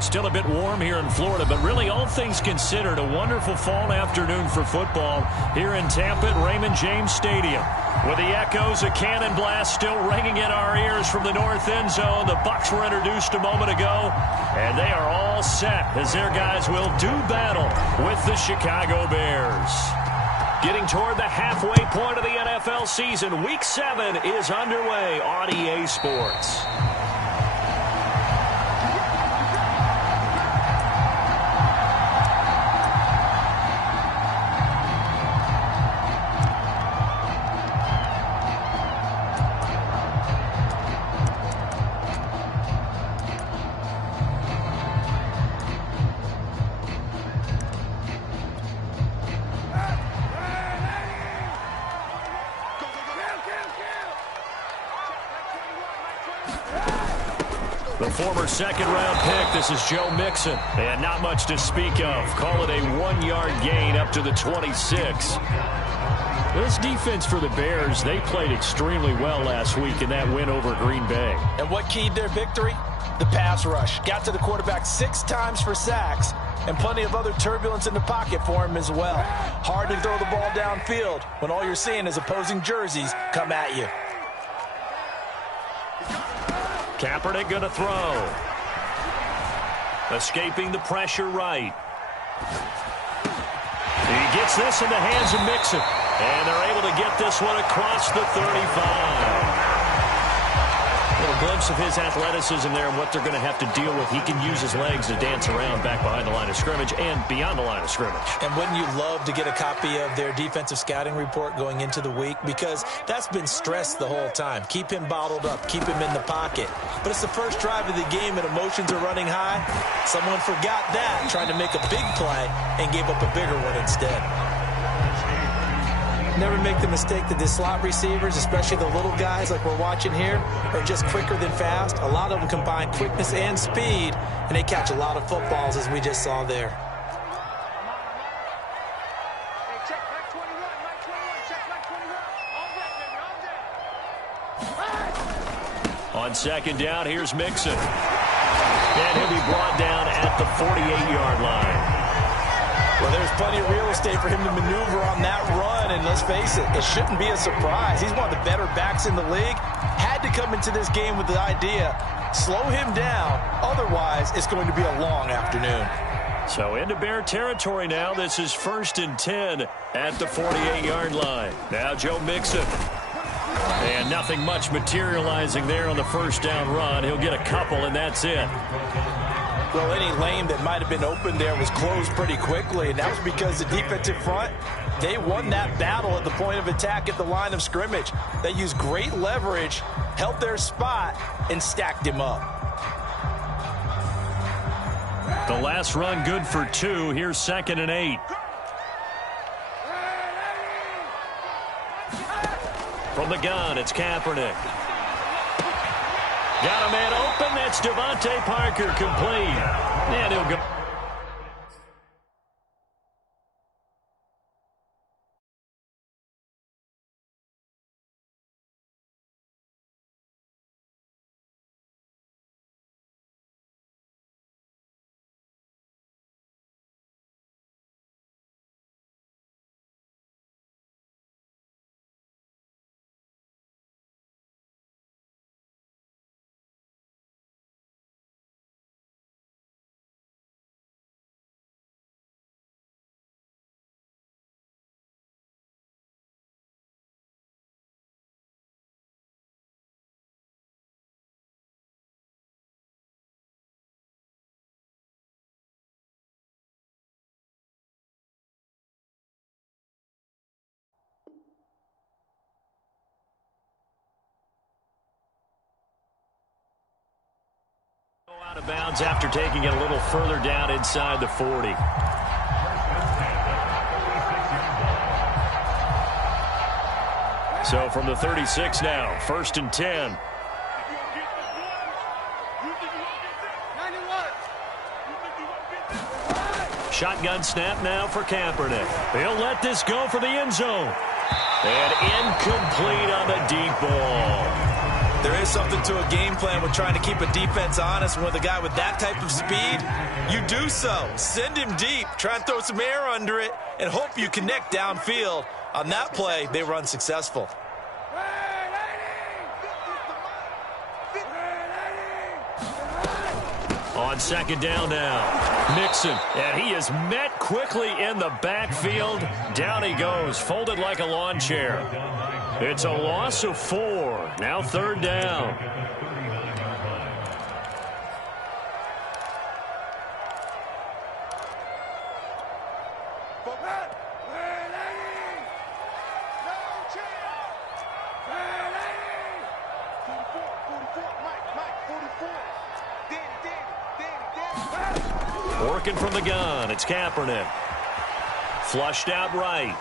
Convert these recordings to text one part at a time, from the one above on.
Still a bit warm here in Florida, but really all things considered, a wonderful fall afternoon for football here in Tampa at Raymond James Stadium. With the echoes of cannon blast still ringing in our ears from the north end zone, the Bucs were introduced a moment ago, and they are all set as their guys will do battle with the Chicago Bears. Getting toward the halfway point of the NFL season, Week 7 is underway on EA Sports. The former second-round pick, this is Joe Mixon. And not much to speak of. Call it a 1-yard gain up to the 26. This defense for the Bears, they played extremely well last week in that win over Green Bay. And what keyed their victory? The pass rush. Got to the quarterback 6 times for sacks, and plenty of other turbulence in the pocket for him as well. Hard to throw the ball downfield when all you're seeing is opposing jerseys come at you. Kaepernick going to throw. Escaping the pressure right. He gets this in the hands of Mixon. And they're able to get this one across the 35. A little glimpse of his athleticism there and what they're going to have to deal with. He can use his legs to dance around back behind the line of scrimmage and beyond the line of scrimmage. And wouldn't you love to get a copy of their defensive scouting report going into the week? Because that's been stressed the whole time. Keep him bottled up. Keep him in the pocket. But it's the first drive of the game and emotions are running high. Someone forgot that, trying to make a big play, and gave up a bigger one instead. Never make the mistake that the slot receivers, especially the little guys like we're watching here, are just quicker than fast. A lot of them combine quickness and speed, and they catch a lot of footballs, as we just saw there. On second down, here's Mixon. And he'll be brought down at the 48-yard line. Well, there's plenty of real estate for him to maneuver on that run, and let's face it, it shouldn't be a surprise. He's one of the better backs in the league. Had to come into this game with the idea, slow him down, otherwise it's going to be a long afternoon. So into Bear territory now. This is 1st and 10 at the 48-yard line. Now Joe Mixon. And nothing much materializing there on the first down run. He'll get a couple, and that's it. Well, any lane that might have been open there was closed pretty quickly, and that was because the defensive front, they won that battle at the point of attack at the line of scrimmage. They used great leverage, held their spot, and stacked him up. The last run good for 2. Here's 2nd and 8. From the gun, it's Kaepernick. Got a man open. That's Devontae Parker, complete. And he'll go. Out of bounds after taking it a little further down inside the 40. So from the 36 now, 1st and 10. Shotgun snap now for Kaepernick. He'll let this go for the end zone. And incomplete on the deep ball. There is something to a game plan with trying to keep a defense honest. When with a guy with that type of speed, you do so. Send him deep, try and throw some air under it, and hope you connect downfield. On that play, they were unsuccessful. On second down now, Mixon, and he is met quickly in the backfield. Down he goes, folded like a lawn chair. It's a loss of 4. Now third down. Working from the gun, it's Kaepernick. Flushed out right.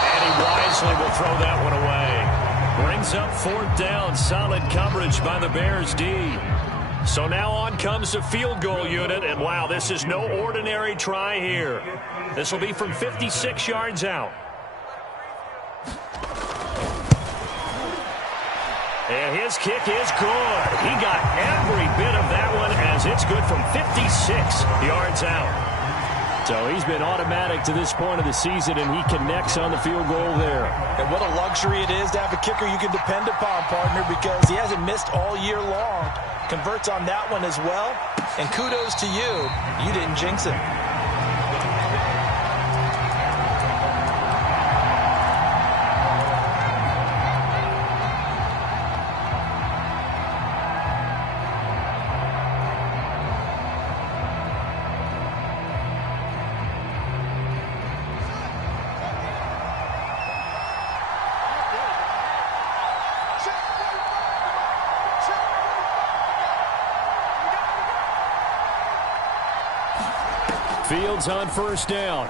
And he wisely will throw that one away. Brings up fourth down. Solid coverage by the Bears D. So now on comes the field goal unit. And wow, this is no ordinary try here. This will be from 56 yards out. And his kick is good. He got every bit of that one as it's good from 56 yards out. So he's been automatic to this point of the season, and he connects on the field goal there. And what a luxury it is to have a kicker you can depend upon, partner, because he hasn't missed all year long. Converts on that one as well. And kudos to you. You didn't jinx him. Fields on first down.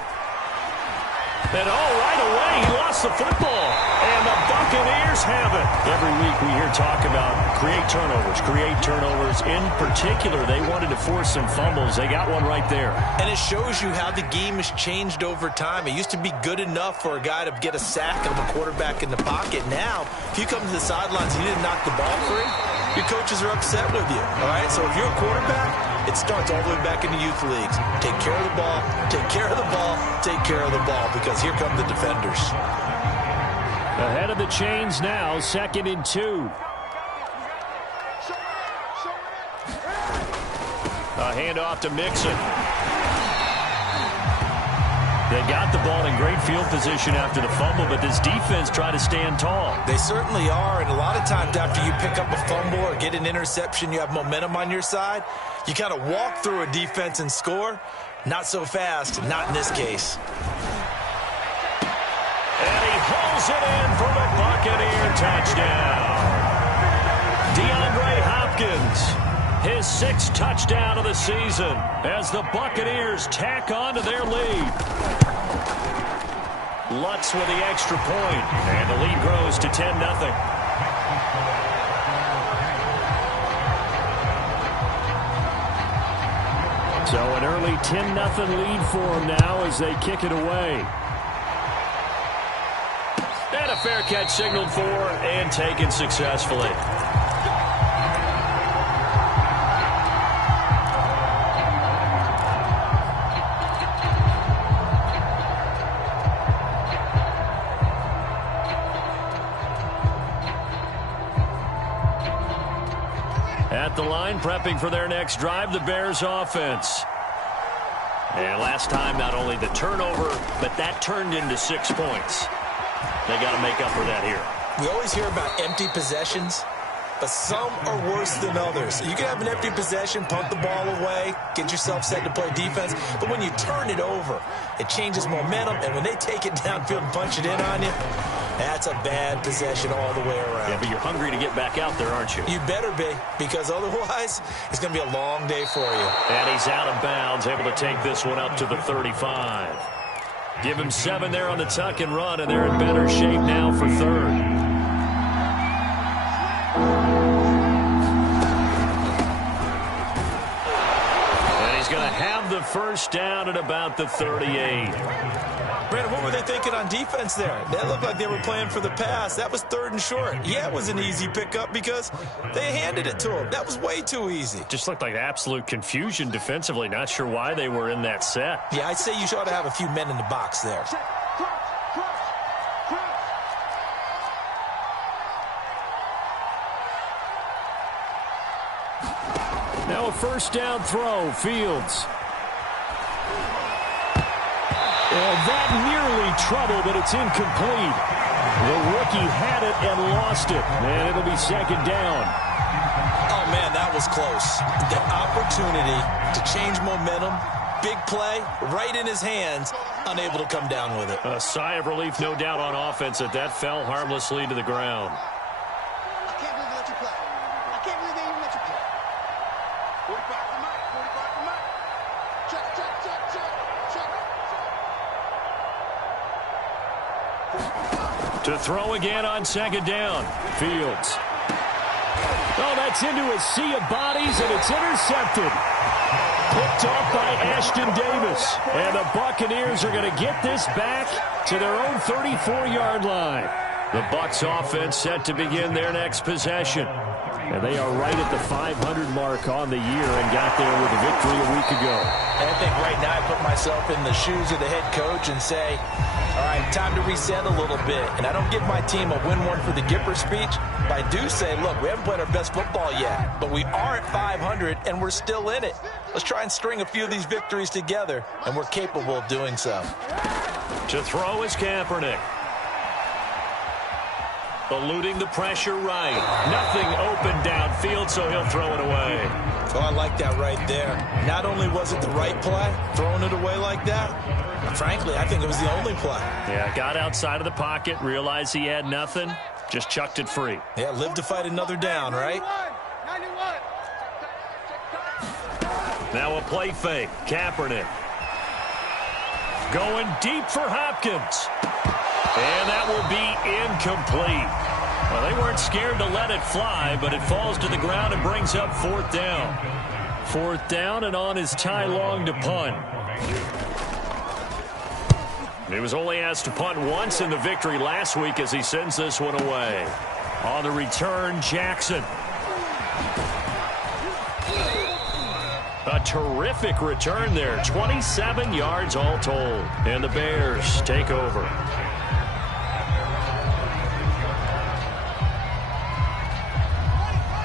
And right away, he lost the football. And the Buccaneers have it. Every week we hear talk about create turnovers. In particular, they wanted to force some fumbles. They got one right there. And it shows you how the game has changed over time. It used to be good enough for a guy to get a sack of a quarterback in the pocket. Now, if you come to the sidelines and you didn't knock the ball free, your coaches are upset with you. All right, so if you're a quarterback, it starts all the way back in the youth leagues. Take care of the ball, take care of the ball, take care of the ball, because here come the defenders. Ahead of the chains now, 2nd and 2. A handoff to Mixon. They got the ball in great field position after the fumble, but this defense tried to stand tall. They certainly are, and a lot of times after you pick up a fumble or get an interception, you have momentum on your side. You kind of walk through a defense and score. Not so fast, not in this case. And he hauls it in for the Buccaneer touchdown. DeAndre Hopkins, his 6th touchdown of the season as the Buccaneers tack on to their lead. Lutz with the extra point, and the lead grows to 10-0. So an early 10-0 lead for them now as they kick it away. And a fair catch signaled for and taken successfully. At the line, prepping for their next drive, the Bears offense. And last time, not only the turnover, but that turned into 6 points. They got to make up for that here. We always hear about empty possessions, but some are worse than others. You can have an empty possession, punt the ball away, get yourself set to play defense, but when you turn it over, it changes momentum, and when they take it downfield and punch it in on you, that's a bad possession all the way around. Yeah, but you're hungry to get back out there, aren't you? You better be, because otherwise, it's going to be a long day for you. And he's out of bounds, able to take this one up to the 35. Give him 7 there on the tuck and run, and they're in better shape now for 3rd. He's going to have the first down at about the 38. Brandon, what were they thinking on defense there? They looked like they were playing for the pass. That was 3rd and short. Yeah, it was an easy pickup because they handed it to him. That was way too easy. Just looked like absolute confusion defensively. Not sure why they were in that set. Yeah, I'd say you ought to have a few men in the box there. Now a first down throw, Fields. That nearly trouble, but it's incomplete. The rookie had it and lost it, and it'll be 2nd down. Oh, man, that was close. The opportunity to change momentum, big play, right in his hands, unable to come down with it. A sigh of relief, no doubt, on offense that fell harmlessly to the ground. I can't believe they let you play. I can't believe they even let you play. 45 for Mike, 45 for Mike. Check, check, check, check, check. To throw again on 2nd down. Fields. Oh, that's into a sea of bodies, and it's intercepted. Picked off by Ashton Davis. And the Buccaneers are going to get this back to their own 34-yard line. The Bucs offense set to begin their next possession. And they are right at the 500 mark on the year and got there with a victory a week ago. And I think right now I put myself in the shoes of the head coach and say, all right, time to reset a little bit. And I don't give my team a win one for the Gipper speech, but I do say, look, we haven't played our best football yet, but we are at 500 and we're still in it. Let's try and string a few of these victories together, and we're capable of doing so. To throw is Kaepernick. Eluding the pressure right. Nothing open downfield, so he'll throw it away. Oh, I like that right there. Not only was it the right play, throwing it away like that, frankly, I think it was the only play. Yeah, got outside of the pocket, realized he had nothing, just chucked it free. Yeah, live to fight another down, right? 91. Now a play fake. Kaepernick. Going deep for Hopkins. And that will be incomplete. Well, they weren't scared to let it fly, but it falls to the ground and brings up 4th down. 4th down, and on is Ty Long to punt. He was only asked to punt once in the victory last week as he sends this one away. On the return, Jackson. A terrific return there. 27 yards all told. And the Bears take over.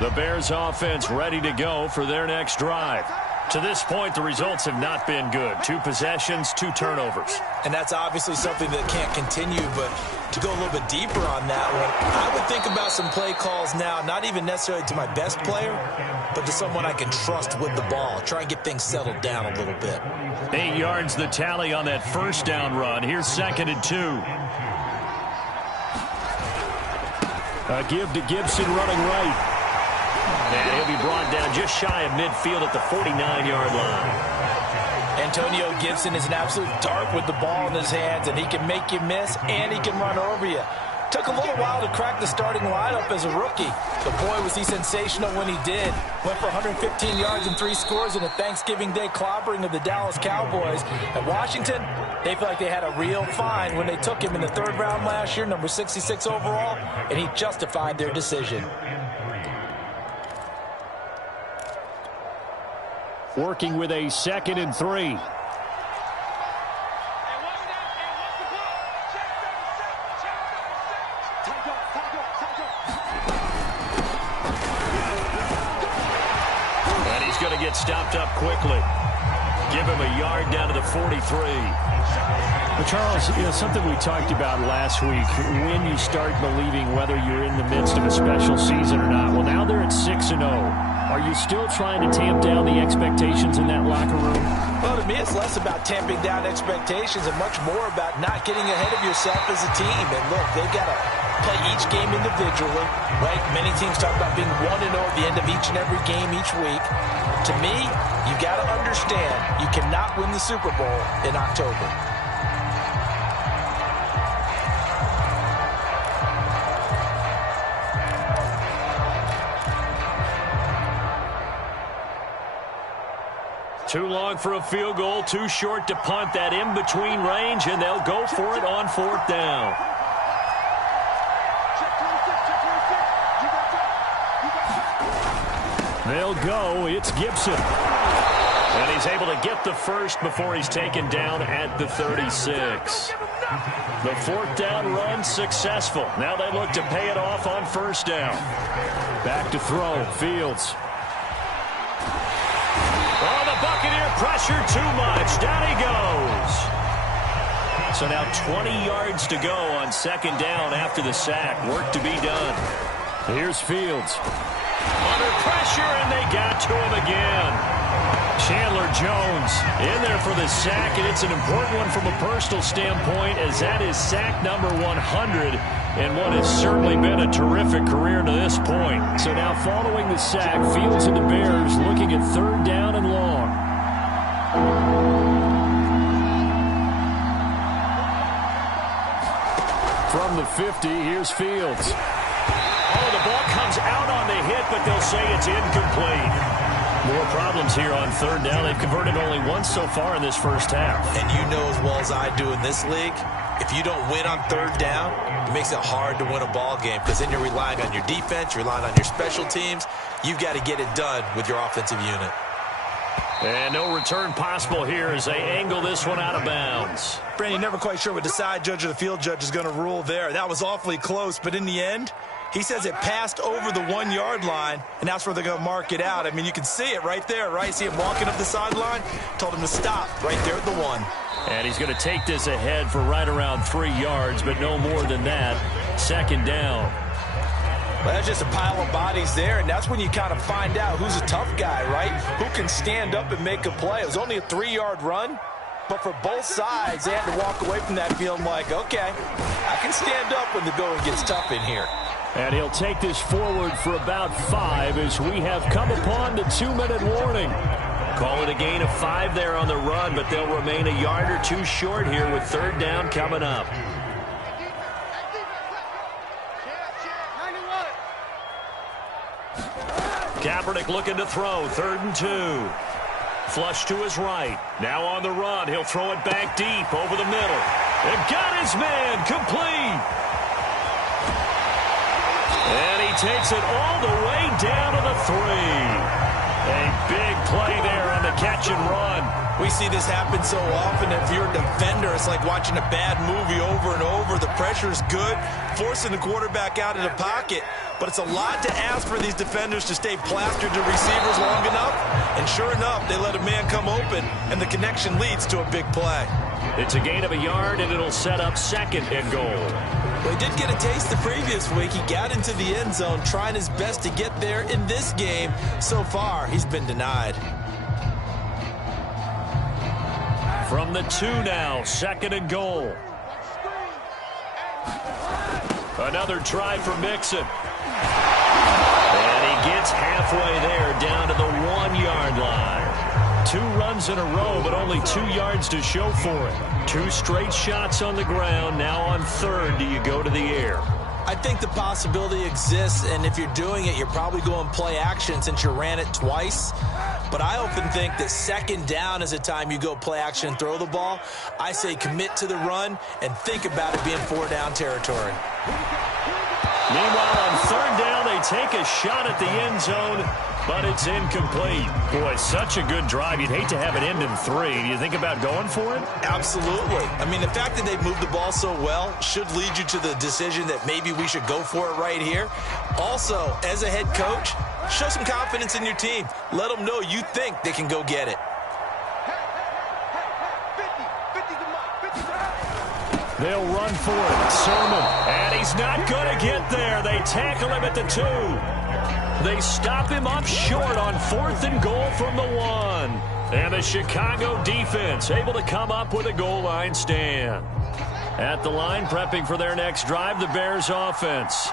The Bears offense ready to go for their next drive. To this point, the results have not been good. 2 possessions, 2 turnovers. And that's obviously something that can't continue, but to go a little bit deeper on that one, I would think about some play calls now, not even necessarily to my best player, but to someone I can trust with the ball. Try and get things settled down a little bit. 8 yards the tally on that first down run. Here's 2nd and 2. A give to Gibson running right. And he'll be brought down just shy of midfield at the 49-yard line. Antonio Gibson is an absolute dart with the ball in his hands, and he can make you miss, and he can run over you. Took a little while to crack the starting lineup as a rookie. But boy, was he sensational when he did. Went for 115 yards and 3 scores in a Thanksgiving Day clobbering of the Dallas Cowboys. At Washington, they feel like they had a real find when they took him in the 3rd round last year, number 66 overall, and he justified their decision. Working with a 2nd and 3. And he's going to get stopped up quickly. Give him a yard down to the 43. But Charles, something we talked about last week, when you start believing whether you're in the midst of a special season or not. Well, now they're at 6-0. Are you still trying to tamp down the expectations in that locker room? Well, to me, it's less about tamping down expectations and much more about not getting ahead of yourself as a team. And look, they've got to play each game individually, right? Many teams talk about being 1-0 at the end of each and every game each week. To me, you got to understand you cannot win the Super Bowl in October. Too long for a field goal, too short to punt. That in-between range, and they'll go for it on 4th down. They'll go. It's Gibson. And he's able to get the first before he's taken down at the 36. The 4th down run successful. Now they look to pay it off on 1st down. Back to throw. Fields. Oh, the Buccaneer pressure too much. Down he goes. So now 20 yards to go on 2nd down after the sack. Work to be done. Here's Fields. Under pressure, and they got to him again. Chandler Jones in there for the sack, and it's an important one from a personal standpoint, as that is sack number 100 and what has certainly been a terrific career to this point. So now following the sack, Fields and the Bears looking at 3rd down and long. From the 50, here's Fields. Oh, the ball comes out on the hit, but they'll say it's incomplete. More problems here on 3rd down. They've converted only once so far in this first half. And you know as well as I do in this league, if you don't win on 3rd down, it makes it hard to win a ball game, because then you're relying on your defense, you're relying on your special teams. You've got to get it done with your offensive unit. And no return possible here as they angle this one out of bounds. Brandon, you're never quite sure what the side judge or the field judge is going to rule there. That was awfully close, but in the end, he says it passed over the 1-yard line, and that's where they're going to mark it out. I mean, you can see it right there, right? See him walking up the sideline? Told him to stop right there at the 1. And he's going to take this ahead for right around 3 yards, but no more than that. 2nd down. Well, that's just a pile of bodies there, and that's when you kind of find out who's a tough guy, right? Who can stand up and make a play. It was only a 3-yard run, but for both sides, they had to walk away from that field like, okay, I can stand up when the going gets tough in here. And he'll take this forward for about 5 as we have come upon the 2-minute warning. Call it a gain of 5 there on the run, but they'll remain a yard or 2 short here with 3rd down coming up. Kaepernick looking to throw, 3rd and 2. Flush to his right. Now on the run. He'll throw it back deep over the middle. And got his man complete. And he takes it all the way down to the 3. A big play there on the catch and run. We see this happen so often. If you're a defender, it's like watching a bad movie over and over. The pressure is good, forcing the quarterback out of the pocket. But it's a lot to ask for these defenders to stay plastered to receivers long enough. And sure enough, they let a man come open, and the connection leads to a big play. It's a gain of a yard, and it'll set up 2nd and goal. Well, he did get a taste the previous week. He got into the end zone, trying his best to get there in this game. So far, he's been denied. From the 2 now, 2nd and goal. Another try for Mixon. And he gets halfway there, down to the 1-yard line. 2 runs in a row, but only 2 yards to show for it. 2 straight shots on the ground. Now on 3rd, do you go to the air? I think the possibility exists, and if you're doing it, you're probably going play action since you ran it twice. But I often think that 2nd down is a time you go play action and throw the ball. I say commit to the run and think about it being 4-down territory. Meanwhile, on 3rd down, they take a shot at the end zone, but it's incomplete. Boy, such a good drive. You'd hate to have it end in 3. Do you think about going for it? Absolutely. I mean, the fact that they've moved the ball so well should lead you to the decision that maybe we should go for it right here. Also, as a head coach, show some confidence in your team. Let them know you think they can go get it. They'll run for it. Sermon. And he's not going to get there. They tackle him at the 2. They stop him up short on 4th and goal from the 1. And the Chicago defense able to come up with a goal line stand. At the line, prepping for their next drive, the Bears offense.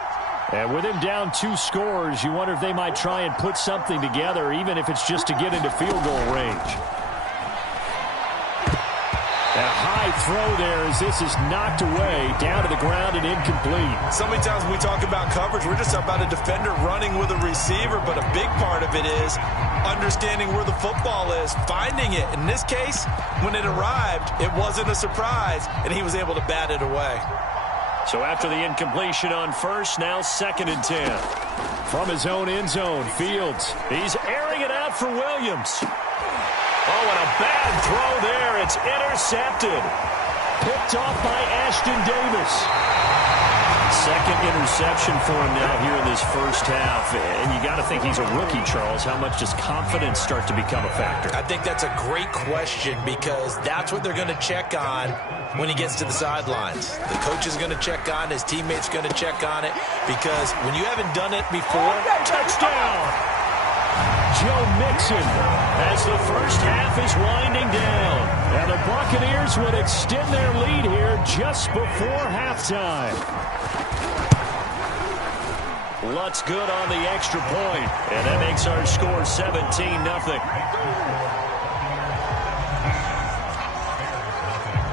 And with him down 2 scores, you wonder if they might try and put something together, even if it's just to get into field goal range. A high throw there as this is knocked away, down to the ground and incomplete. So many times when we talk about coverage, we're just about a defender running with a receiver, but a big part of it is understanding where the football is, finding it. In this case, when it arrived, it wasn't a surprise, and he was able to bat it away. So after the incompletion on first, now 2nd and 10. From his own end zone, Fields. He's airing it out for Williams. Oh, and a bad throw there. It's intercepted. Picked off by Ashton Davis. 2nd interception for him now here in this first half. And you got to think he's a rookie, Charles. How much does confidence start to become a factor? I think that's a great question because that's what they're going to check on when he gets to the sidelines. The coach is going to check on, his teammates going to check on it because when you haven't done it before, Touchdown! Joe Mixon as the first half is winding down. And the Buccaneers would extend their lead here just before halftime. Lutz good on the extra point, and that makes our score 17-0.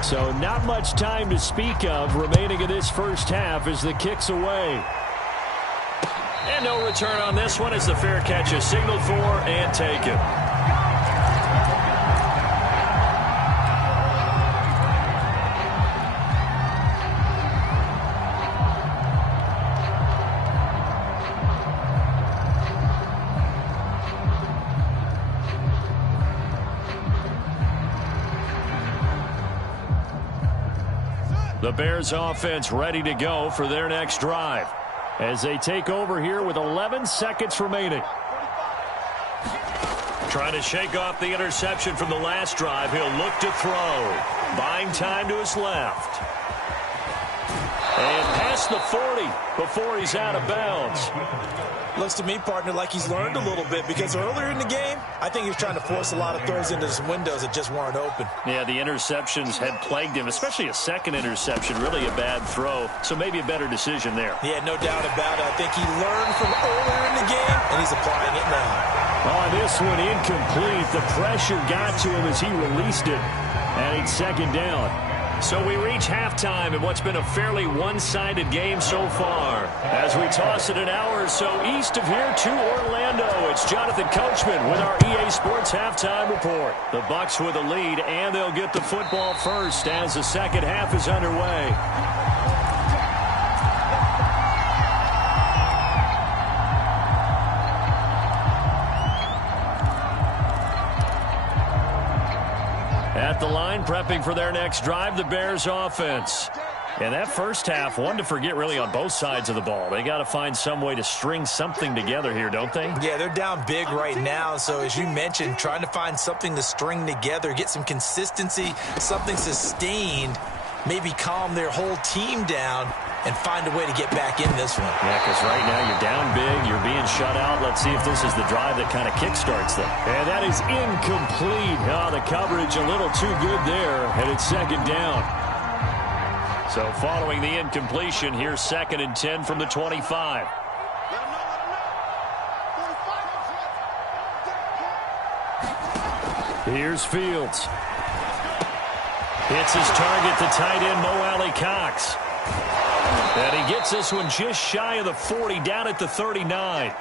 So not much time to speak of remaining in this first half as the kick's away. And no return on this one as the fair catch is signaled for and taken. The Bears offense ready to go for their next drive as they take over here with 11 seconds remaining. Trying to shake off the interception from the last drive. He'll look to throw. Buying time to his left. And past the 40 before he's out of bounds. looks to me, partner, like he's learned a little bit because earlier in the game, I think he was trying to force a lot of throws into some windows that just weren't open. Yeah, the interceptions had plagued him, especially a second interception, really a bad throw, so maybe a better decision there. Yeah, no doubt about it. I think he learned from earlier in the game, and he's applying it now. On this one, incomplete. The pressure got to him as he released it, and it's second down. So we reach halftime in what's been a fairly one-sided game so far. As we toss it an hour or so east of here to Orlando, it's Jonathan Coachman with our EA Sports Halftime Report. The Bucs with a lead, and they'll get the football first as the second half is underway. At the line, prepping for their next drive, the Bears offense. And that first half, one to forget really on both sides of the ball. They got to find some way to string something together here, don't they? Yeah, they're down big right now. So as you mentioned, trying to find something to string together, get some consistency, something sustained, maybe calm their whole team down and find a way to get back in this one. Yeah, because right now you're down big, you're being shut out. Let's see if this is the drive that kind of kickstarts them. And that is incomplete. Oh, the coverage a little too good there, and it's second down. So following the incompletion, here's 2nd and 10 from the 25. Here's Fields. Hits his target, the tight end, Mo Alley Cox. And he gets this one just shy of the 40, down at the 39.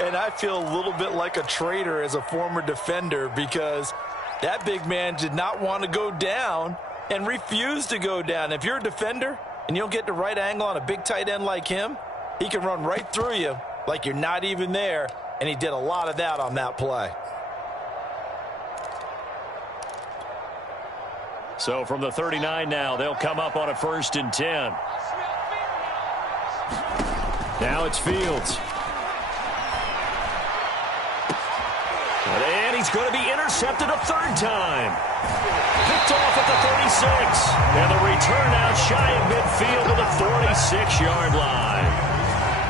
And I feel a little bit like a traitor as a former defender because that big man did not want to go down and refused to go down. If you're a defender and you don't get the right angle on a big tight end like him, he can run right through you like you're not even there, and he did a lot of that on that play. So from the 39 now, they'll come up on a 1st and 10. Now it's Fields. And he's going to be intercepted a third time. Picked off at the 36. And the return out shy of midfield to the 46-yard line.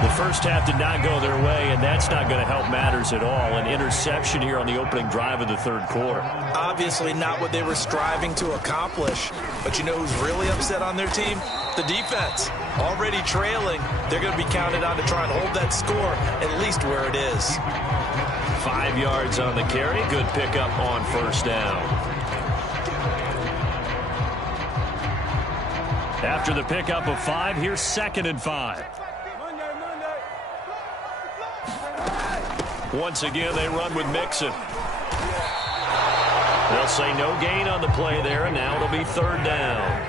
The first half did not go their way, and that's not going to help matters at all. An interception here on the opening drive of the third quarter. Obviously not what they were striving to accomplish. But you know who's really upset on their team? The defense. Already trailing. They're going to be counted on to try and hold that score at least where it is. 5 yards on the carry. Good pickup on 1st down. After the pickup of 5, here's 2nd and 5. Once again, they run with Mixon. They'll say no gain on the play there, and now it'll be 3rd down.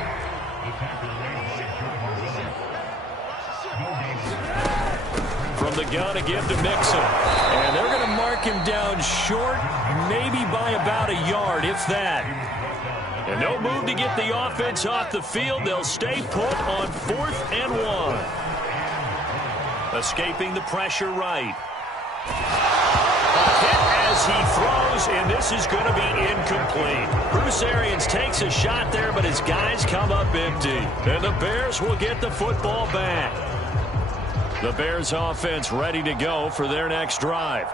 From the gun, to give to Mixon. And they're going to mark him down short, maybe by about a yard, if that. And no move to get the offense off the field. They'll stay put on 4th and 1. Escaping the pressure right. A hit as he throws, and this is going to be incomplete. Bruce Arians takes a shot there, but his guys come up empty. And the Bears will get the football back. The Bears offense ready to go for their next drive.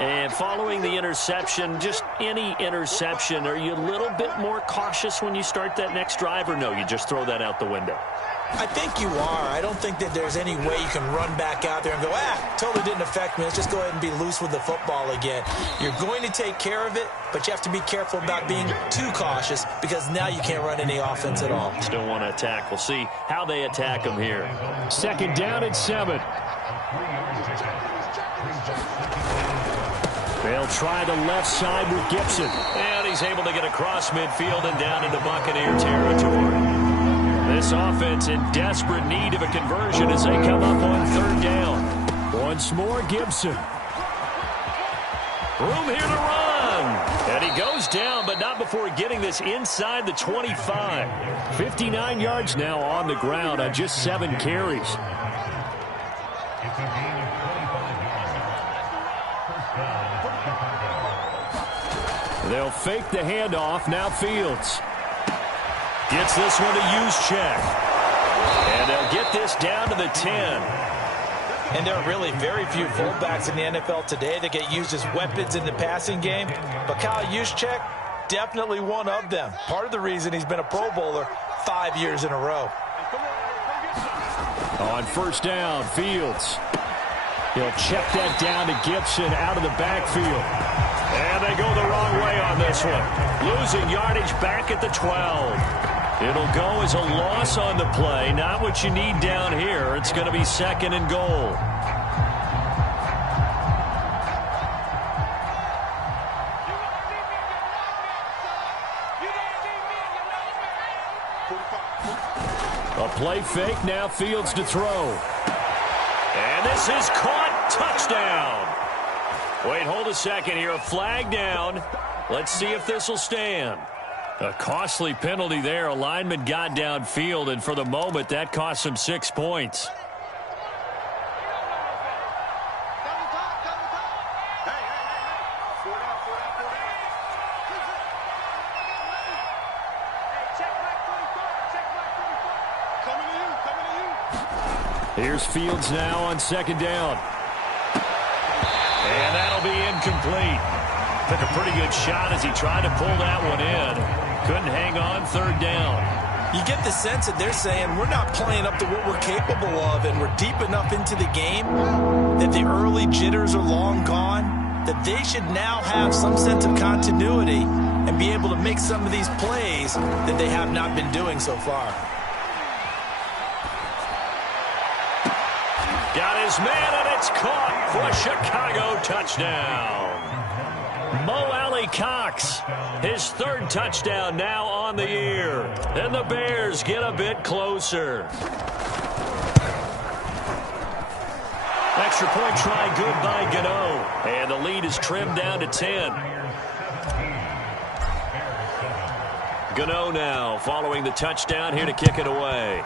And following the interception, just any interception, are you a little bit more cautious when you start that next drive, or no, you just throw that out the window? I think you are. I don't think that there's any way you can run back out there and go, totally didn't affect me. Let's just go ahead and be loose with the football again. You're going to take care of it, but you have to be careful about being too cautious because now you can't run any offense at all. Still want to attack. We'll see how they attack them here. 2nd down and 7. They'll try the left side with Gibson. And he's able to get across midfield and down into Buccaneer territory. This offense in desperate need of a conversion as they come up on 3rd down. Once more, Gibson. Room here to run. And he goes down, but not before getting this inside the 25. 59 yards now on the ground on just 7 carries. They'll fake the handoff. Now Fields. Gets this one to Juszczyk. And they'll get this down to the 10. And there are really very few fullbacks in the NFL today that get used as weapons in the passing game. But Kyle Juszczyk, definitely one of them. Part of the reason he's been a Pro Bowler 5 years in a row. On 1st down, Fields. He'll check that down to Gibson out of the backfield. And they go the wrong way on this one. Losing yardage back at the 12. It'll go as a loss on the play. Not what you need down here. It's going to be 2nd and goal. A play fake. Now Fields to throw. And this is caught. Touchdown. Wait, hold a second here. A flag down. Let's see if this will stand. A costly penalty there. A lineman got downfield, and for the moment, that cost him 6 points. Here's Fields now on 2nd down. And that'll be incomplete. Took a pretty good shot as he tried to pull that one in. Couldn't hang on 3rd down. You get the sense that they're saying we're not playing up to what we're capable of, and we're deep enough into the game that the early jitters are long gone, that they should now have some sense of continuity and be able to make some of these plays that they have not been doing so far. Got his man, and it's caught for a Chicago touchdown. Mo Alley-Cox, his 3rd touchdown now on the year. And the Bears get a bit closer. Extra point try good by Gano. And the lead is trimmed down to 10. Gano now following the touchdown here to kick it away.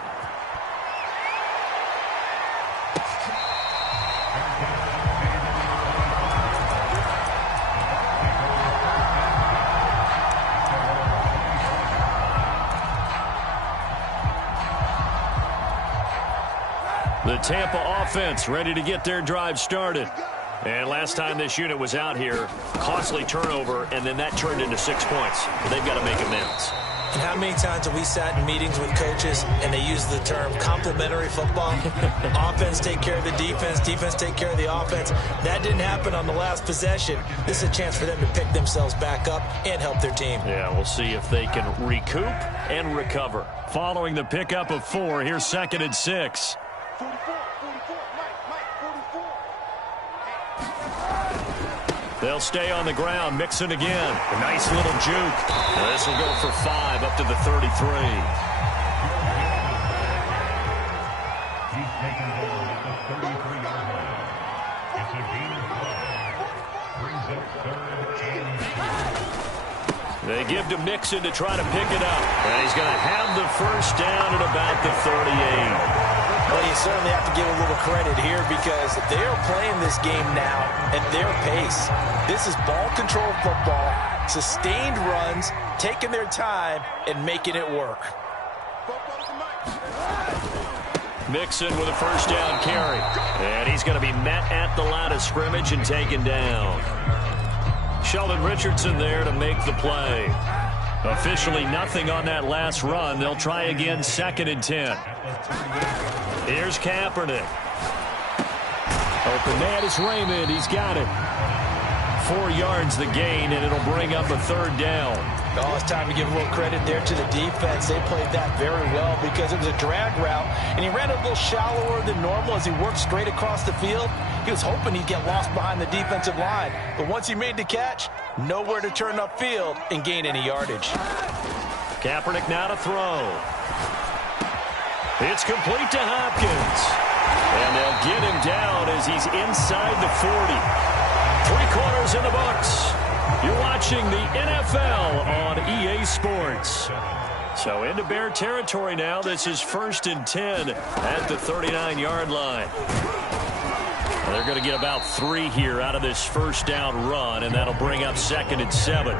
The Tampa offense ready to get their drive started. And last time this unit was out here, costly turnover, and then that turned into 6 points. They've got to make amends. And how many times have we sat in meetings with coaches and they use the term complementary football? Offense take care of the defense, defense take care of the offense. That didn't happen on the last possession. This is a chance for them to pick themselves back up and help their team. Yeah, we'll see if they can recoup and recover. Following the pickup of 4, here's 2nd and 6. 44, Mike, 44. They'll stay on the ground. Mixon again. A nice little juke. This will go for 5 up to the 33. He's taken down at the 33-yard line. It's a gain of 5. Brings up 3rd and 2. They give to Mixon to try to pick it up. And he's going to have the first down at about the 38. Well, you certainly have to give a little credit here because they're playing this game now at their pace. This is ball control football, sustained runs, taking their time, and making it work. Mixon with a first down carry. And he's going to be met at the line of scrimmage and taken down. Sheldon Richardson there to make the play. Officially nothing on that last run. They'll try again, 2nd and 10. Here's Kaepernick. Open man is Raymond. He's got it. 4 yards the gain, and it'll bring up a 3rd down. Oh, it's time to give a little credit there to the defense. They played that very well because it was a drag route, and he ran a little shallower than normal as he worked straight across the field. He was hoping he'd get lost behind the defensive line, but once he made the catch, nowhere to turn upfield and gain any yardage. Kaepernick now to throw. It's complete to Hopkins. And they'll get him down as he's inside the 40. 3 quarters in the books. You're watching the NFL on EA Sports. So into Bear territory now. This is 1st and 10 at the 39-yard line. They're going to get about 3 here out of this first down run, and that'll bring up 2nd and 7.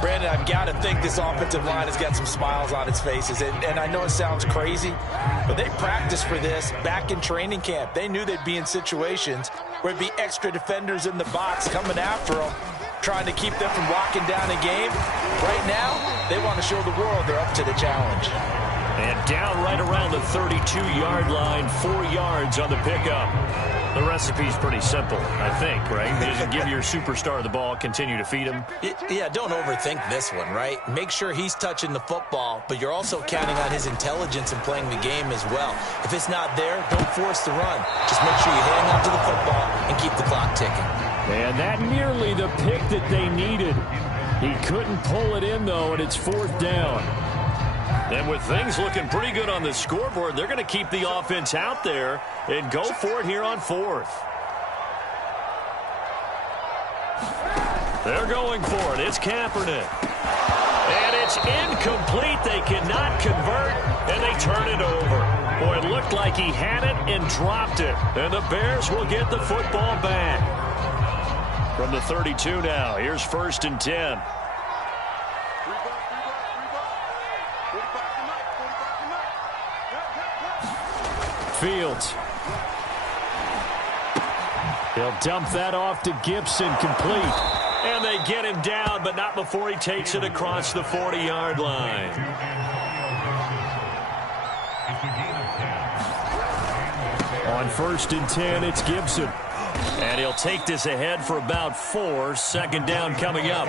Brandon, I've got to think this offensive line has got some smiles on its faces. And I know it sounds crazy, but they practiced for this back in training camp. They knew they'd be in situations where there'd be extra defenders in the box coming after them, trying to keep them from locking down a game. Right now, they want to show the world they're up to the challenge. And down right around the 32-yard line, 4 yards on the pickup. The recipe's pretty simple, I think, right? Just give your superstar the ball, continue to feed him. Yeah, don't overthink this one, right? Make sure he's touching the football, but you're also counting on his intelligence in playing the game as well. If it's not there, don't force the run. Just make sure you hang on to the football and keep the clock ticking. And that nearly the pick that they needed. He couldn't pull it in, though, and it's 4th down. And with things looking pretty good on the scoreboard, they're going to keep the offense out there and go for it here on 4th. They're going for it. It's Kaepernick. And it's incomplete. They cannot convert, and they turn it over. Boy, it looked like he had it and dropped it. And the Bears will get the football back. From the 32 now, here's 1st and 10. Fields. He'll dump that off to Gibson, complete. And they get him down, but not before he takes it across the 40-yard line. On 1st and 10, it's Gibson. And he'll take this ahead for about 4. 2nd down coming up.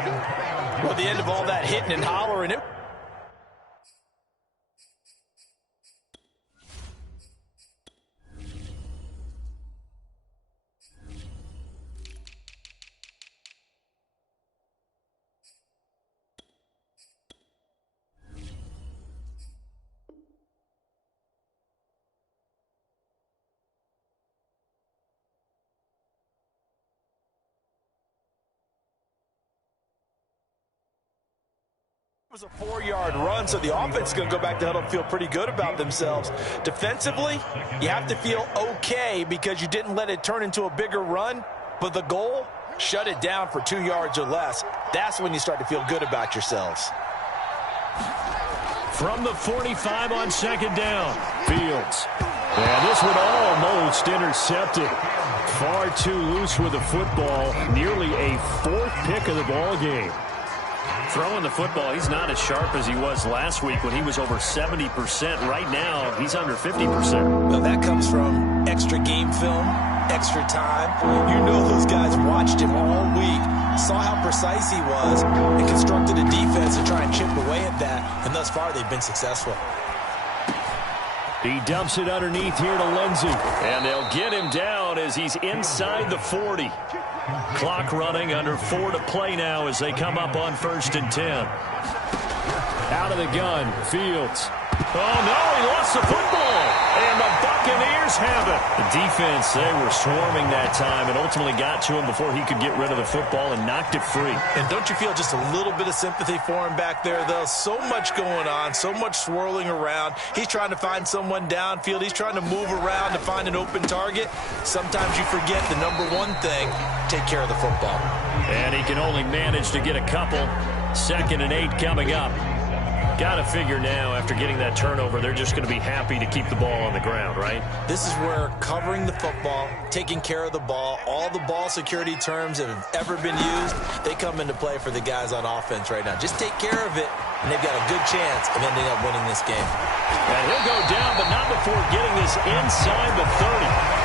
Well, at the end of all that hitting and hollering, it was a 4-yard run, so the offense is going to go back to huddle and feel pretty good about themselves. Defensively, you have to feel okay because you didn't let it turn into a bigger run, but the goal, shut it down for 2 yards or less. That's when you start to feel good about yourselves. From the 45 on 2nd down, Fields. And this one almost intercepted. Far too loose with the football. Nearly a 4th pick of the ball game. Throwing the football, he's not as sharp as he was last week when he was over 70%. Right now, he's under 50%. Well, that comes from extra game film, extra time. You know those guys watched him all week, saw how precise he was, and constructed a defense to try and chip away at that. And thus far, they've been successful. He dumps it underneath here to Lindsey. And they'll get him down as he's inside the 40. Clock running, under 4 to play now as they come up on 1st and 10. Out of the gun, Fields. Oh, no, he lost the football. And the Buccaneers have it. The defense, they were swarming that time and ultimately got to him before he could get rid of the football and knocked it free. And don't you feel just a little bit of sympathy for him back there, though? So much going on, so much swirling around. He's trying to find someone downfield. He's trying to move around to find an open target. Sometimes you forget the number one thing, take care of the football. And he can only manage to get a couple. 2nd and 8 coming up. Got to figure now, after getting that turnover, they're just going to be happy to keep the ball on the ground, right? This is where covering the football, taking care of the ball, all the ball security terms that have ever been used, they come into play for the guys on offense right now. Just take care of it, and they've got a good chance of ending up winning this game. And he'll go down, but not before getting this inside the 30.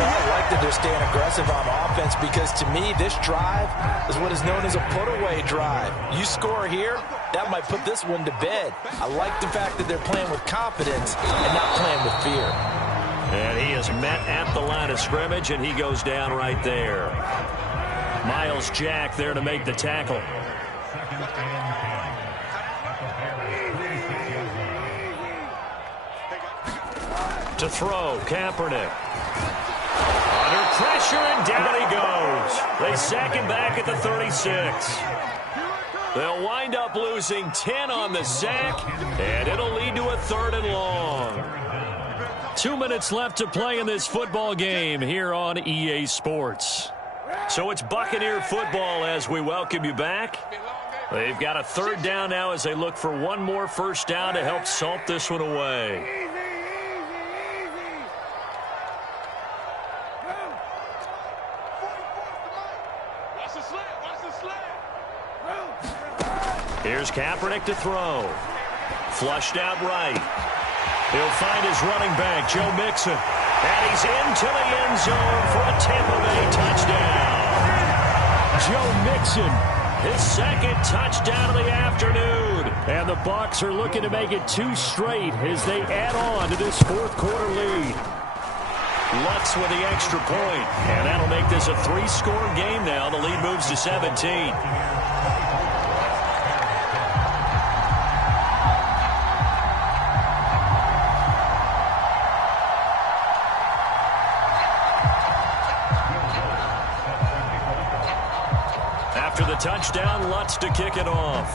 I like that they're staying aggressive on offense because, to me, this drive is what is known as a put-away drive. You score here, that might put this one to bed. I like the fact that they're playing with confidence and not playing with fear. And he is met at the line of scrimmage, and he goes down right there. Miles Jack there to make the tackle. To throw, Kaepernick. Under pressure, and down he goes. They sack him back at the 36. They'll wind up losing 10 on the sack, and it'll lead to a 3rd and long. 2 minutes left to play in this football game here on EA Sports. So it's Buccaneer football as we welcome you back. They've got a 3rd down now as they look for one more 1st down to help salt this one away. Here's Kaepernick to throw. Flushed out right. He'll find his running back, Joe Mixon. And he's into the end zone for a Tampa Bay touchdown. Joe Mixon, his 2nd touchdown of the afternoon. And the Bucs are looking to make it 2 straight as they add on to this 4th quarter lead. Lutz with the extra point. And that'll make this a 3-score game now. The lead moves to 17. After the touchdown, Lutz to kick it off.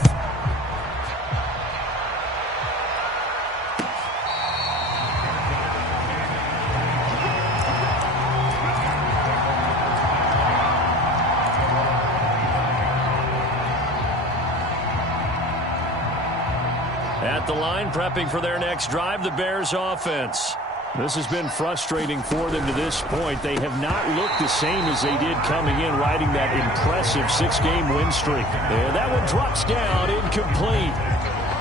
At the line, prepping for their next drive, the Bears offense. This has been frustrating for them to this point. They have not looked the same as they did coming in, riding that impressive 6-game win streak. And that one drops down, incomplete.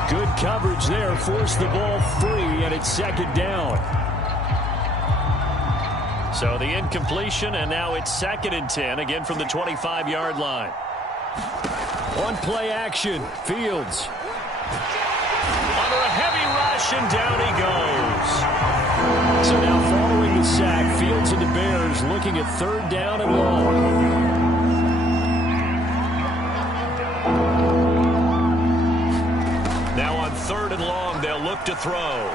Good coverage there, forced the ball free, and it's 2nd down. So the incompletion, and now it's 2nd and 10, again from the 25-yard line. One play action, Fields. Under a heavy rush, and down he goes. So now following the sack, Fields and the Bears looking at 3rd down and long. Now on 3rd and long, they'll look to throw.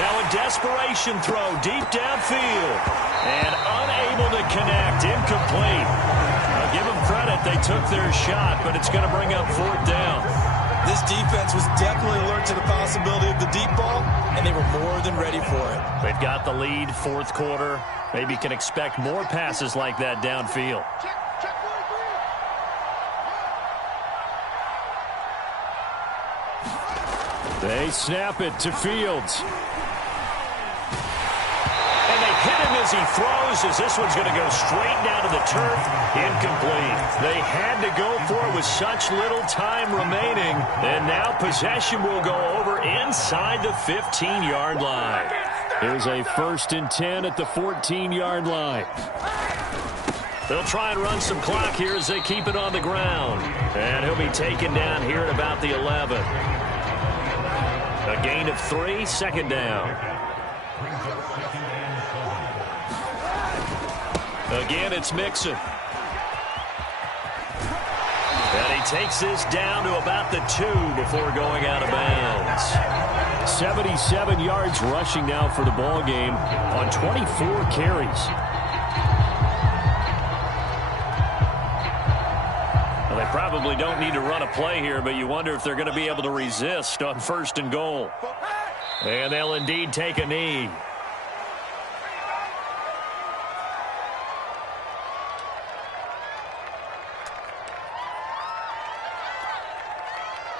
Now a desperation throw deep downfield. And unable to connect, incomplete. I'll give them credit, they took their shot, but it's going to bring up 4th down. This defense was definitely alert to the possibility of the deep ball, and they were more than ready for it. They've got the lead, 4th quarter. Maybe can expect more passes like that downfield. They snap it to Fields. And they hit him as he throws, as this one's going to go straight down to the turf. Incomplete. They had to go for it with such little time remaining, and now possession will go over inside the 15-yard line. Here's a 1st and 10 at the 14-yard line. They'll try and run some clock here as they keep it on the ground. And he'll be taken down here at about the 11. A gain of 3, 2nd down. Again, it's Mixon. And he takes this down to about the 2 before going out of bounds. 77 yards rushing now for the ball game on 24 carries. Well, they probably don't need to run a play here, but you wonder if they're going to be able to resist on 1st and goal. And they'll indeed take a knee.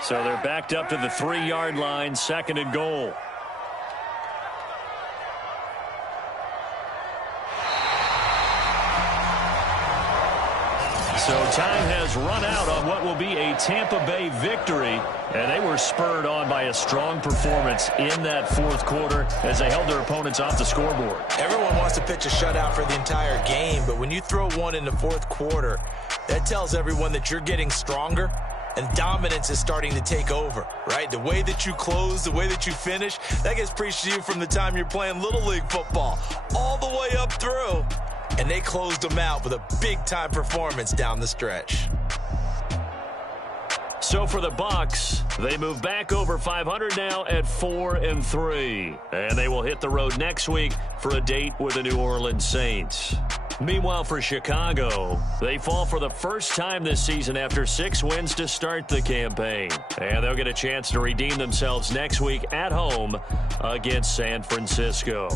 So they're backed up to the 3-yard line, 2nd and goal. So time has run out on what will be a Tampa Bay victory, and they were spurred on by a strong performance in that 4th quarter as they held their opponents off the scoreboard. Everyone wants to pitch a shutout for the entire game, but when you throw one in the 4th quarter, that tells everyone that you're getting stronger and dominance is starting to take over, right? The way that you close, the way that you finish, that gets preached to you from the time you're playing Little League football all the way up through. And they closed them out with a big-time performance down the stretch. So for the Bucs, they move back over 500 now at 4-3. And they will hit the road next week for a date with the New Orleans Saints. Meanwhile, for Chicago, they fall for the first time this season after 6 wins to start the campaign. And they'll get a chance to redeem themselves next week at home against San Francisco.